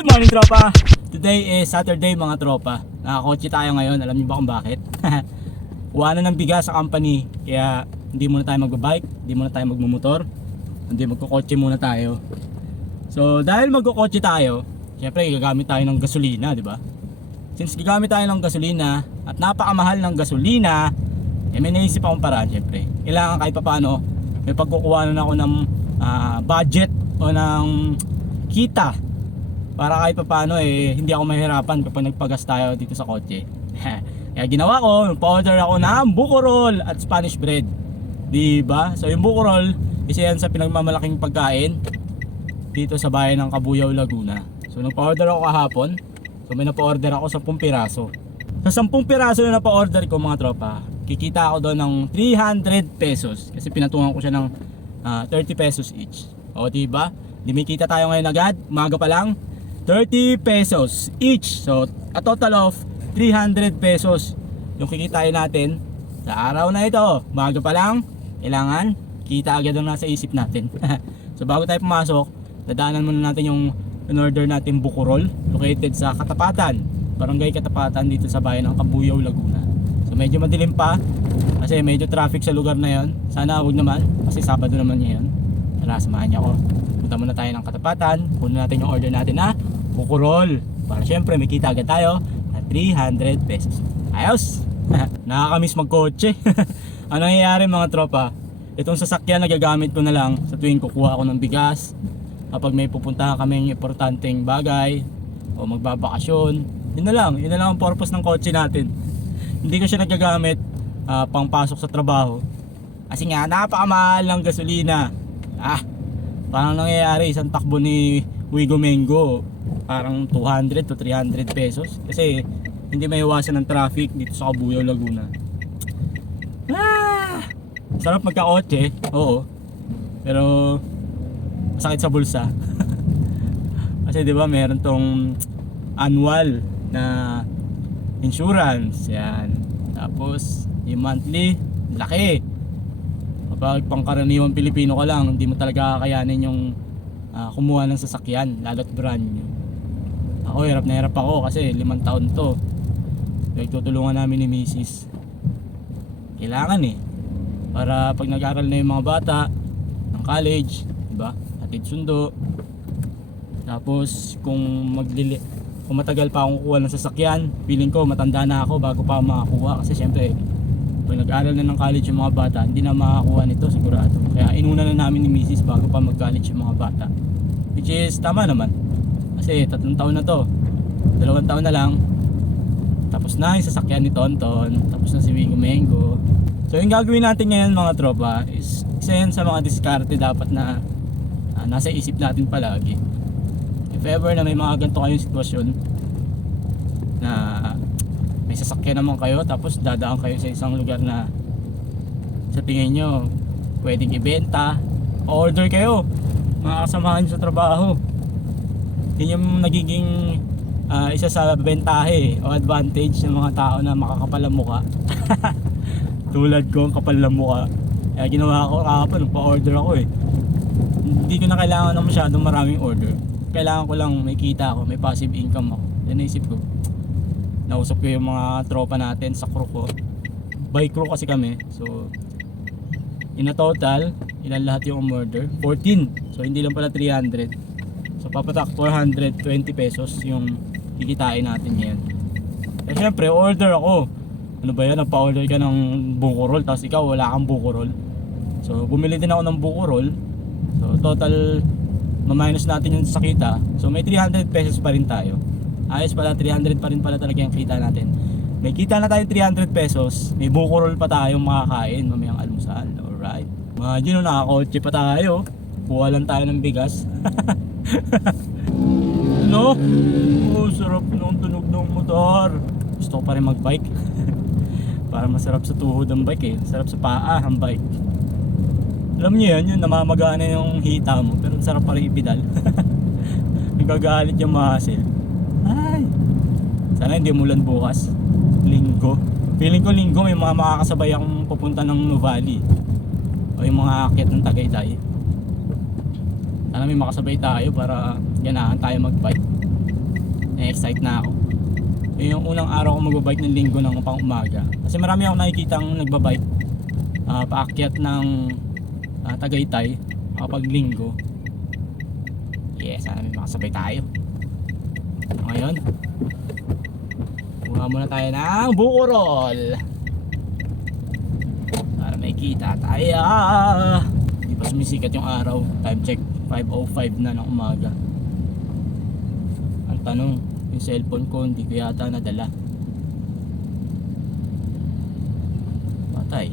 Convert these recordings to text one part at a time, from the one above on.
Good morning, tropa! Today is Saturday, mga tropa. Nakakotse tayo ngayon. Alam niyo ba kung bakit? Kuha na ng bigas sa company. Kaya hindi muna tayo magbabike, hindi muna tayo magmumotor, hindi magkukotse muna tayo. So dahil magkukotse tayo, syempre gagamit tayo ng gasolina, di ba? Since gagamit tayo ng gasolina at napakamahal ng gasolina, may naisip akong paraan. Syempre kailangan kahit pa paano may pagkukuha na ako ng budget o ng kita para kahit pa paano hindi ako mahirapan kapag nagpagas tayo dito sa kotse. Kaya ginawa ko, nagpa-order ako ng buko roll at Spanish bread. Diba? So yung buko roll, isa yan sa pinagmamalaking pagkain dito sa bayan ng Cabuyao, Laguna. So nagpa-order ako kahapon. So may napa-order ako 10 piraso. Sa 10 piraso na napa-order ko, mga tropa, kikita ako doon ng 300 pesos. Kasi pinatungan ko siya ng 30 pesos each. O diba? Lumikita tayo ngayon agad, umaga pa lang, 30 pesos each. So a total of 300 pesos yung kikitain natin sa araw na ito. Umaga pa lang, kailangan kita agad ang nasa isip natin. So bago tayo pumasok, dadaanan muna natin yung in-order natin buko roll, located sa Katapatan, Barangay Katapatan, dito sa bayan ng Cabuyao, Laguna. So medyo madilim pa kasi medyo traffic sa lugar na yon. Sana huwag naman kasi Sabado naman ngayon. Tara, samahan niyo ako. Punta muna tayo ng Katapatan, kunin natin yung order natin na buko roll para syempre may kita agad tayo na 300 pesos. Ayos! Nakakamiss magkotse. Ano nangyayari, mga tropa? Itong sasakyan nagagamit ko na lang sa tuwing kukuha ako ng bigas, kapag may pupuntahan kaming importanteng bagay o magbabakasyon. Yun na lang ang purpose ng kotse natin. Hindi ko siya nagagamit pangpasok sa trabaho kasi nga napakamahal ng gasolina. Parang nangyayari isang takbo ni Wigo Mengo parang 200 to 300 pesos kasi hindi maiwasan ng traffic dito sa Cabuyao, Laguna. Sarap magka-kotse, oo, pero masakit sa bulsa. Kasi di ba meron tong annual na insurance, yan. Tapos yung monthly, laki. Kapag pangkaraniwang Pilipino ka lang, hindi mo talaga kakayanin yung kumuha ng sasakyan, lalo't brand new. Ako hirap na hirap ako kasi 5 taon to. Nagtutulungan namin ni Mrs. Kailangan para pag nag-aral na yung mga bata ng college, diba? Hatid sundo. Tapos kung matagal pa akong kukuha ng sasakyan, feeling ko matanda na ako bago pa makakuha. Kasi syempre pag nag-aral na ng college yung mga bata, hindi na makakuha nito sigurado. Kaya inuna na namin ni Mrs. bago pa mag-college yung mga bata, which is tama naman kasi 3 taon na to, 2 taon na lang tapos na yung sasakyan ni Tonton, tapos na si Wigo Mengo. So yung gagawin natin ngayon, mga tropa, is isa yan sa mga diskarte dapat na nasa isip natin palagi. If ever na may mga ganito kayong sitwasyon na may sasakyan naman kayo tapos dadaan kayo sa isang lugar na sa tingin nyo pwedeng ibenta, order kayo, mga kasamahan nyo sa trabaho. Yun yung nagiging isa sa bentahe o advantage ng mga tao na makakapal ang mukha. Tulad ko, ang kapal ng mukha. Kaya ginawa ko kahapon, pa-order ako Hindi ko na kailangan ng masyadong maraming order. Kailangan ko lang may kita ako, may passive income ako. Yan naisip ko. Nausap ko yung mga tropa natin sa crew ko. Bike crew kasi kami. So in a total, ilan lahat yung umorder? 14. So hindi lang pala 300. So papatak 420 pesos yung kikitain natin ngayon. Kaya syempre order ako. Ano ba yan? Nagpa-order ka ng buko roll tapos ikaw wala kang buko roll. So bumili din ako ng buko roll. So total ma-minus natin yung sa kita. So may 300 pesos pa rin tayo. Ayos pala, 300 pa rin pala talaga yung kita natin. May kita na tayo 300 pesos. May buko roll pa tayong makakain mamayang almusal. Alright. Imagine nakakotse pa tayo. Kuha lang tayo ng bigas. No? Sarap ng tunog ng motor. Gusto ko pa rin mag-bike. Para masarap sa tuhod ang bike Sarap sa paa ang bike. Alam niyo yan, yung namamagana yung hita mo, pero sarap pa rin ipidal. Nagagalit yung muscle. Ay, sana hindi umulan bukas. Linggo. Feeling ko linggo may mga makakasabay akong pupunta ng Nuvali o yung mga aakyat ng Tagaytay. Sana may makasabay tayo para ganahan tayo mag-bike. na-excite na ako. Yung unang araw ko magbabike ng linggo ng pang umaga. Kasi marami akong nakikita ang nagbabike paakyat ng Tagaytay kapag linggo. Yes, sana may makasabay tayo. Ngayon, kuha muna tayo ng bukurol para may kita tayo. Hindi pa sumisikat yung araw. Time check 5:05 na ng umaga. Ang tanong, yung cellphone ko hindi ko yata nadala. Patay.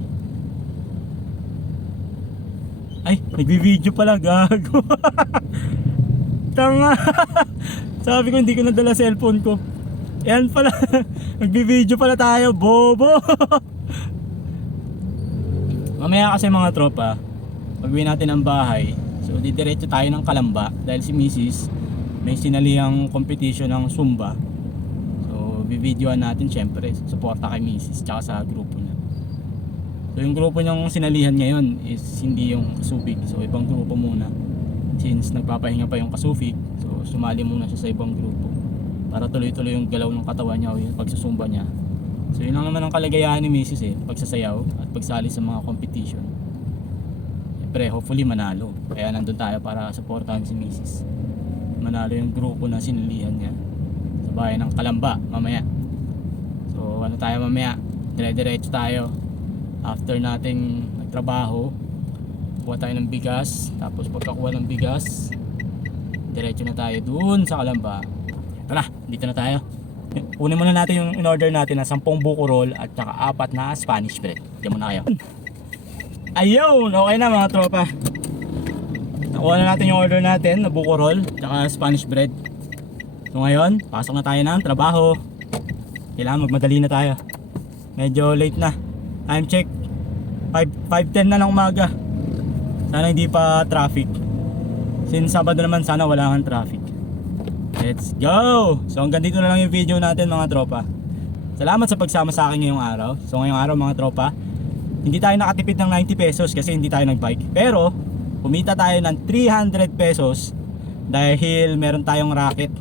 Ay, nagbi-video pala, gago. Tanga. Sabi ko hindi ko nadala cellphone ko. Yan pala. Nagbi-video pala tayo, bobo. Mamaya kasi mga tropa, pag-uwi natin ang bahay, so didiretso tayo ng Kalamba dahil si Mrs. may sinalihang competition ng Zumba. So bibidyoan natin syempre, suporta kay Mrs. tsaka sa grupo niya. So yung grupo niyang sinalihan ngayon is hindi yung Kasufik, so ibang grupo muna. Since nagpapahinga pa yung Kasufik, so sumali muna siya sa ibang grupo para tuloy-tuloy yung galaw ng katawan niya o yung pagsusumba niya. So yun lang naman ang kaligayahan ni Mrs. Pagsasayaw at pagsali sa mga competition. Siyempre hopefully manalo, kaya nandun tayo para supportahan si Mrs. Manalo yung grupo na sinalihan niya sa bayan ng Kalamba mamaya. So ano tayo mamaya, dire-diretso tayo. After nating nagtrabaho, kuha tayo ng bigas. Tapos pagkakuha ng bigas, diretso na tayo dun sa Kalamba. Ito na, dito na tayo. Kunin muna natin yung in-order natin na 10 buko roll at saka 4 na Spanish bread. Diyan muna kayo. Ayun, okay na mga tropa. Nakuha na natin yung order natin na buko roll at saka Spanish bread. So ngayon, pasok na tayo ng trabaho. Kailangan magmadali na tayo. Medyo late na. Time check 5:10 na ng umaga. Sana hindi pa traffic. Since Sabado naman, sana wala kang traffic. Let's go! So hanggang dito na lang yung video natin mga tropa. Salamat sa pagsama sa akin ngayong araw. So ngayong araw mga tropa, hindi tayo nakatipid ng 90 pesos kasi hindi tayo nagbike. Pero kumita tayo ng 300 pesos dahil meron tayong racket.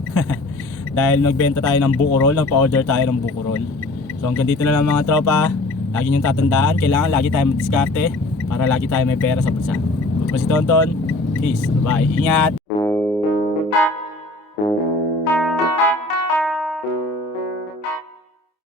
Dahil nagbenta tayo ng buko roll, nagpa-order tayo ng buko roll. So hanggang dito na lang mga tropa. Lagi niyong tatandaan, kailangan lagi tayo mag-diskarte para lagi tayo may pera sa bulsa. Kung si Tonton, peace, bye, ingat!